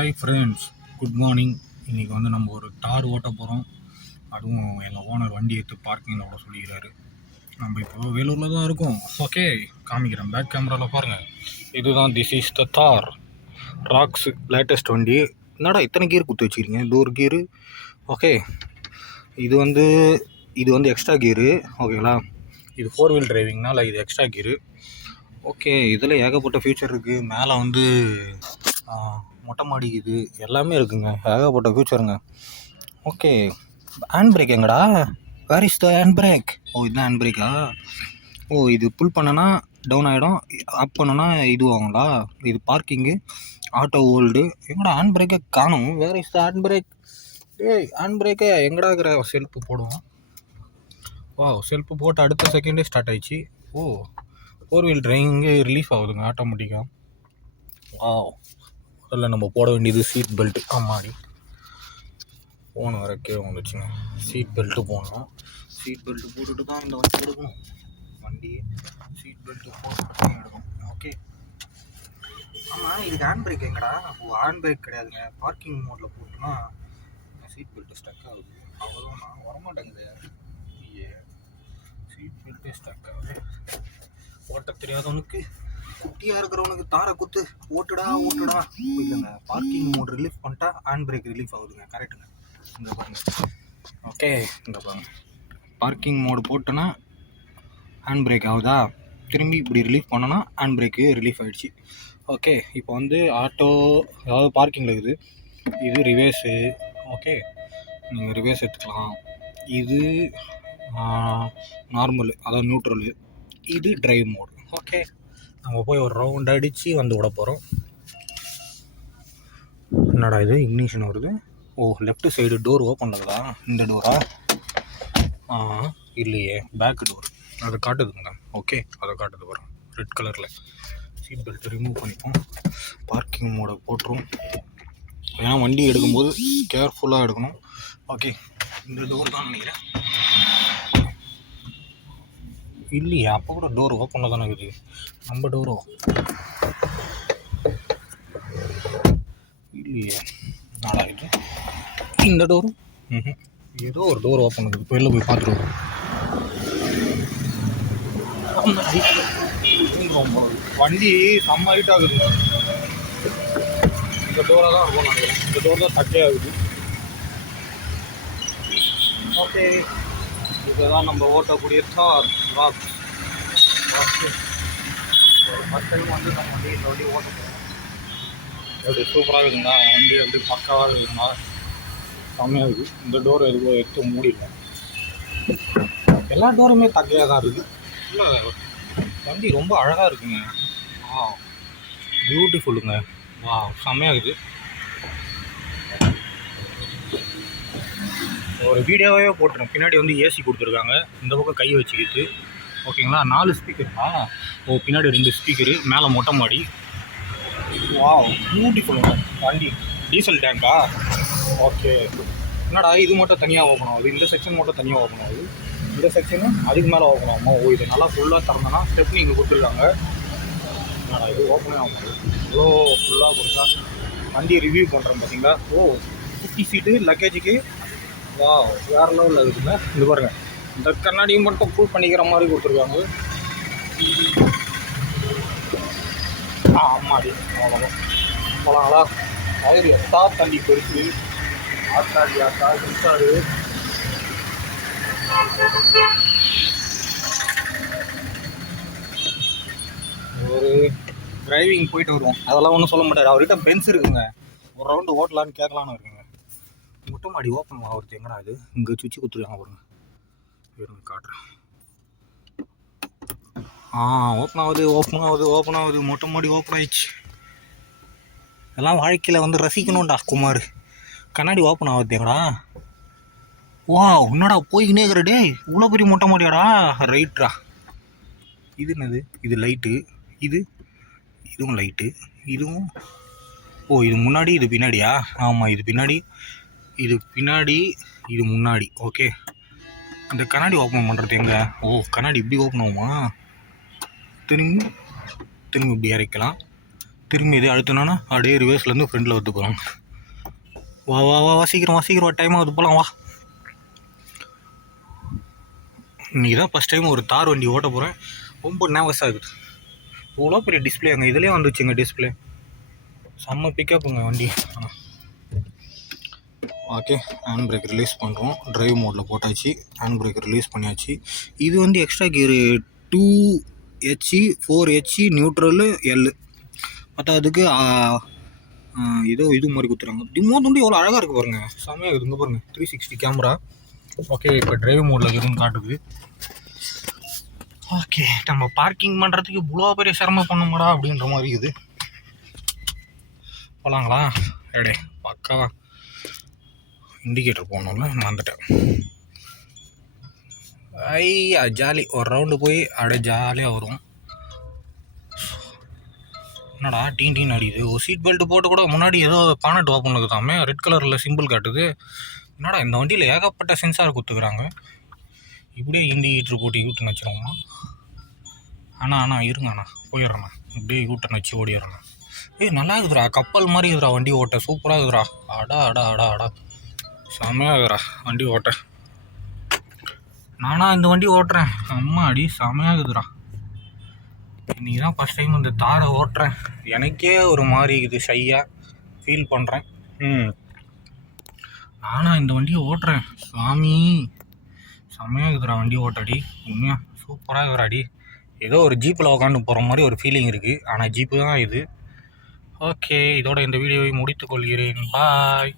Hi friends, good morning. இன்றைக்கி வந்து நம்ம ஒரு தார் ஓட்ட போகிறோம். அதுவும் எங்கள் ஓனர் வண்டி எடுத்து பார்க்கிங்கில் விட சொல்லிக்கிறாரு. நம்ம இப்போ வேலூரில் தான் இருக்கோம். ஓகே, காமிக்கிறேன். பேக் கேமராவில் பாருங்கள். இதுதான் திஸ் இஸ் த தார் ராக்ஸ் லேட்டஸ்ட் வண்டி. என்னடா இத்தனை கீர் குத்து வச்சுக்கிறீங்க? டோர் கீரு. ஓகே, இது வந்து எக்ஸ்ட்ரா கீரு. ஓகேங்களா, இது 4 வீல் டிரைவிங்னால இது எக்ஸ்ட்ரா கீரு. ஓகே, இதில் ஏகப்பட்ட ஃபியூச்சர் இருக்குது. மேலே வந்து மொட்டை மாடி இது எல்லாமே இருக்குங்க. ஏகப்பட்ட ஃபியூச்சருங்க. ஓகே, ஹேண்ட் பிரேக் எங்கடா? Where is the hand brake? Oh, இதுதான் ஹேண்ட் பிரேக்கா? ஓ, இது புல் பண்ணனா டவுன் ஆகிடும், அப் பண்ணனா இது ஆகுங்களா? இது பார்க்கிங்கு, ஆட்டோ ஹோல்டு. எங்கடா ஹேண்ட் பிரேக்கை காணும்? Where is the hand brake? ஏய், ஹேண்ட் பிரேக்கை எங்கடா இருக்கிற? செல்ஃபு போடுவோம். வா, செல்ஃபு போட்டு அடுத்த செகண்டே ஸ்டார்ட் ஆயிடுச்சு. ஓ, 4 வீல் டிரைவிங்கு ரிலீஃப் ஆகுதுங்க ஆட்டோமேட்டிக்காக. வா, அதில் நம்ம போட வேண்டியது சீட் பெல்ட்டு. ஆமாடி, ஃபோன் வர கீழே வந்துச்சுங்க. சீட் பெல்ட்டு போடணும். சீட் பெல்ட்டு போட்டுட்டு தான் இந்த வண்டி எடுக்கணும். வண்டி சீட் பெல்ட்டு போட்டுட்டு தான் எடுக்கணும். ஓகே, ஆமாம், இதுக்கு ஹேண்ட் பிரேக் எங்கடா? ஓ, ஹேண்ட் பிரேக் கிடையாதுங்க. பார்க்கிங் மோடில் போட்டுனா சீட் பெல்ட்டு ஸ்டக் ஆகுது. அவ்வளோதான், நான் வரமாட்டேங்குது. சீட் பெல்ட்டே ஸ்டக் ஆகுது. ஓட்ட தெரியாதவனுக்கு, குட்டியாக இருக்கிறவனுக்கு தாரை குத்து ஓட்டுடா. இல்லைங்க, பார்க்கிங் மோட் ரிலீஃப் பண்ணிட்டா ஹேண்ட் பிரேக் ரிலீஃப் ஆகுதுங்க. கரெக்டுங்க. இந்த பாருங்க. ஓகே, இந்த பாருங்க, பார்க்கிங் மோடு போட்டோன்னா ஹேண்ட் பிரேக் ஆகுதா? திரும்பி இப்படி ரிலீஃப் பண்ணோன்னா ஹேண்ட் பிரேக்கு ரிலீஃப் ஆகிடுச்சு. ஓகே, இப்போ வந்து ஆட்டோ அதாவது பார்க்கிங்கில் இருக்குது. இது ரிவேர்ஸு. ஓகே, நீங்கள் ரிவேர்ஸ் எடுத்துக்கலாம். இது நார்மலு, அதாவது நியூட்ரலு. இது டிரைவ் மோடு. ஓகே, நம்ம போய் ஒரு ரவுண்ட் அடித்து வந்து விட போகிறோம். என்னடா இது இக்னிஷன் வருது? ஓ, லெஃப்ட் சைடு டோர் ஓப்பன் ஆகுதா? இந்த டோரா? இல்லையே, பேக் டோர். அதை காட்டுதுங்க. ஓகே, அதை காட்டுது வரும் ரெட் கலரில். சீட் பெல்ட் ரிமூவ் பண்ணிப்போம். பார்க்கிங் மோடை போட்டுரும். ஏன்னா வண்டி எடுக்கும்போது கேர்ஃபுல்லாக எடுக்கணும். ஓகே, இந்த டோர் தான் நினைக்கிறேன். இல்லையா, அப்போ கூட டோர் ஓப்பனில் தானே இருக்குது. நம்ம டோரோ இல்லையே. நாடா இது இந்த டோரும் ஏதோ ஒரு டோர் ஓப்பன் இருக்குது. வெளில போய் பார்த்துருவோம். வண்டி செம்ம ஹைட் ஆகுது. இந்த டோராக தான் இருக்கும் நாங்கள். இந்த டோர் தான் தட்டே ஆகுது. ஓகே, இதுதான் நம்ம ஓட்டக்கூடிய தார் ராக்ஸ். ஒரு ஃபஸ்ட் டைம் வந்து நம்ம வண்டி இந்த வண்டி ஓட்ட போகிறோம். அப்படி சூப்பராக இருக்குங்களா? வண்டி அப்படி பக்காவாக இருக்குங்களா? செம்மையாக இருக்குது. இந்த டோர் எதுவும் எடுத்து மூடிடலாம். எல்லா டோருமே தக்கையாக தான் இருக்குது. இல்லை, வண்டி ரொம்ப அழகாக இருக்குங்க. வா, பியூட்டிஃபுல்லுங்க. வா, செம்மையாக இருக்குது. ஒரு வீடியோவே போட்டுருங்க. பின்னாடி வந்து ஏசி கொடுத்துருக்காங்க. இந்த பக்கம் கை வச்சுக்கிட்டு. ஓகேங்களா, 4 ஸ்பீக்கருங்களா? ஓ, பின்னாடி 2 ஸ்பீக்கரு, மேலே மொட்டை மாடி. வா, பியூட்டிஃபுல்லுங்க. வண்டி டீசல் டேங்கா? ஓகே, என்னடா இது மட்டும் தனியாக ஓப்பன் ஆகுது? இந்த செக்ஷன் மட்டும் தனியாக ஓப்பன் ஆகுது. இந்த செக்ஷனு அதுக்கு மேலே ஓப்பன் ஆகுமா? ஓ, இது நல்லா ஃபுல்லாக திறந்தனா ஸ்டெப்னி இங்கே கொடுத்துருக்காங்க. என்னடா இது ஓப்பனே ஆகும்? இவ்வளோ ஃபுல்லாக கொடுத்தா வண்டியை ரிவ்யூ பண்ணுறேன் பார்த்தீங்களா? ஓ, 50 சீட்டு லக்கேஜுக்கு. வா, வேறு லெவலில் இருக்குங்க. இது பாருங்கள், இந்த கண்ணாடியும் மட்டும் ஃபுல் பண்ணிக்கிற மாதிரி கொடுத்துருக்காங்க. ஆமாடி, அவ்வளோதான். போகலாங்களா? அது எத்தா தண்ணி பெருசு. ஆத்தாடி ஆத்தா சென்சாரு. ஒரு டிரைவிங் போயிட்டு வருவோம். அதெல்லாம் ஒன்றும் சொல்ல மாட்டார். அவர்கிட்ட பென்ஸ் இருக்குங்க. ஒரு ரவுண்டு ஓட்டலான்னு கேட்கலான்னு இருக்குங்க. மொட்டை மாடி ஓப்பன் ஆகுறது எங்கடா? இது இங்கே சுவிட்சு கொடுத்துருக்காங்க பாருங்க. இருங்க காட்டுறேன். ஓப்பன் ஆகுது. மொட்டை மாடி ஓப்பன் ஆயிடுச்சு. எல்லாம் வாழ்க்கையில் வந்து ரசிக்கணும்டா குமார். கண்ணாடி ஓப்பன் ஆகுது எங்கடா? வா, என்னடா போய்கினே இருக்கிற டே? இவ்வளோ பெரிய மொட்டை மாடியாடா? ரைட்ரா. இது என்னது? இது லைட்டு. இதுவும் லைட்டு. இதுவும். ஓ, இது முன்னாடி இது பின்னாடியா? ஆமாம், இது பின்னாடி இது முன்னாடி. ஓகே, இந்த கண்ணாடி ஓப்பன் பண்ணுறது எங்கே? ஓ, கண்ணாடி இப்படி ஓப்பன் ஆகுமா? திரும்பி இப்படி இறக்கலாம். திரும்பி இதே அழுத்தினோன்னா அப்படியே ரிவர்ஸ்லேருந்து ஃப்ரெண்டில் வந்து போகிறாங்க. வா வா வா வா சீக்கிரம் வா சீக்கிரம் வா, டைம் ஆகுது, போகலாம் வா. இன்றைக்கி தான் ஃபஸ்ட் டைம் ஒரு தார் வண்டி ஓட்ட போகிறேன். ரொம்ப நர்வஸ் ஆகுது. இவ்வளோ பெரிய டிஸ்பிளே அங்கே இதுலேயே வந்துச்சுங்க டிஸ்பிளே. செம்ம பிக்கப்புங்க வண்டி. ஓகே, ஹேண்ட் பிரேக் ரிலீஸ் பண்ணுறோம். ட்ரைவ் மோடில் போட்டாச்சு, ஹேண்ட் பிரேக் ரிலீஸ் பண்ணியாச்சு. இது வந்து extra gear 2H 4H neutral L. அதுக்கு ஏதோ இது மாதிரி கொடுத்துறாங்க. ரிமோட் வந்து எவ்வளோ அழகாக இருக்குது பாருங்கள், செம்மையாக இருக்குது. இங்கே பாருங்கள் 360 கேமரா. ஓகே, இப்போ ட்ரைவ் மோடில் இருக்குதுன்னு காட்டுது. ஓகே, நம்ம பார்க்கிங் பண்ணுறதுக்கு இவ்வளோ பெரிய சிரமம் பண்ணுமாடா அப்படின்ற மாதிரி இருக்குது. போகலாங்களா? எடே பக்காவா இண்டிகேட்டர் போகணும்ல, வந்துட்டேன். ஐயா ஜாலி, ஒரு ரவுண்டு போய் அப்படியே ஜாலியாக வரும். என்னடா டீன் டீன் அடிக்குது. ஒரு சீட் பெல்ட் போட்டு கூட முன்னாடி ஏதோ பானட் ஓப்பன் இருக்குதாமே, ரெட் கலரில் சிம்பிள் காட்டுது. என்னடா இந்த வண்டியில் ஏகப்பட்ட சென்சார் கொடுத்துக்கிறாங்க. இப்படியே இண்டிகேட்டர் போட்டு யூட்டன் வச்சுருவோம்மா. அண்ணா இருங்கண்ணா, போயிடுறேண்ணா. இப்படியே யூட்டன் வச்சு ஓடிடுறேண்ணா. நல்லா இருக்குதுடா, கப்பல் மாதிரி இருக்குதுடா வண்டி ஓட்ட, சூப்பராக இருக்குதுடா. அடா செம்மையாக இருக்குதுடா வண்டி ஓட்ட. நானா இந்த வண்டி ஓட்டுறேன், அம்மா அடி செம்மையாக இருக்குதுடா. இன்றைக்கி தான் ஃபஸ்ட் டைம் இந்த தாரை ஓட்டுறேன். எனக்கே ஒரு மாதிரி இருக்குது, ஷையாக ஃபீல் பண்ணுறேன். நானா இந்த வண்டியை ஓட்டுறேன், சாமி செம்மையாக இருக்குதுடா வண்டி ஓட்டாடி. உண்மையாக சூப்பராக இருக்குறாடி. ஏதோ ஒரு ஜீப்பில் உட்காந்து போகிற மாதிரி ஒரு ஃபீலிங் இருக்குது, ஆனால் ஜீப்பு தான் இது. ஓகே, இதோட இந்த வீடியோவை முடித்துக்கொள்கிறேன். பாய்.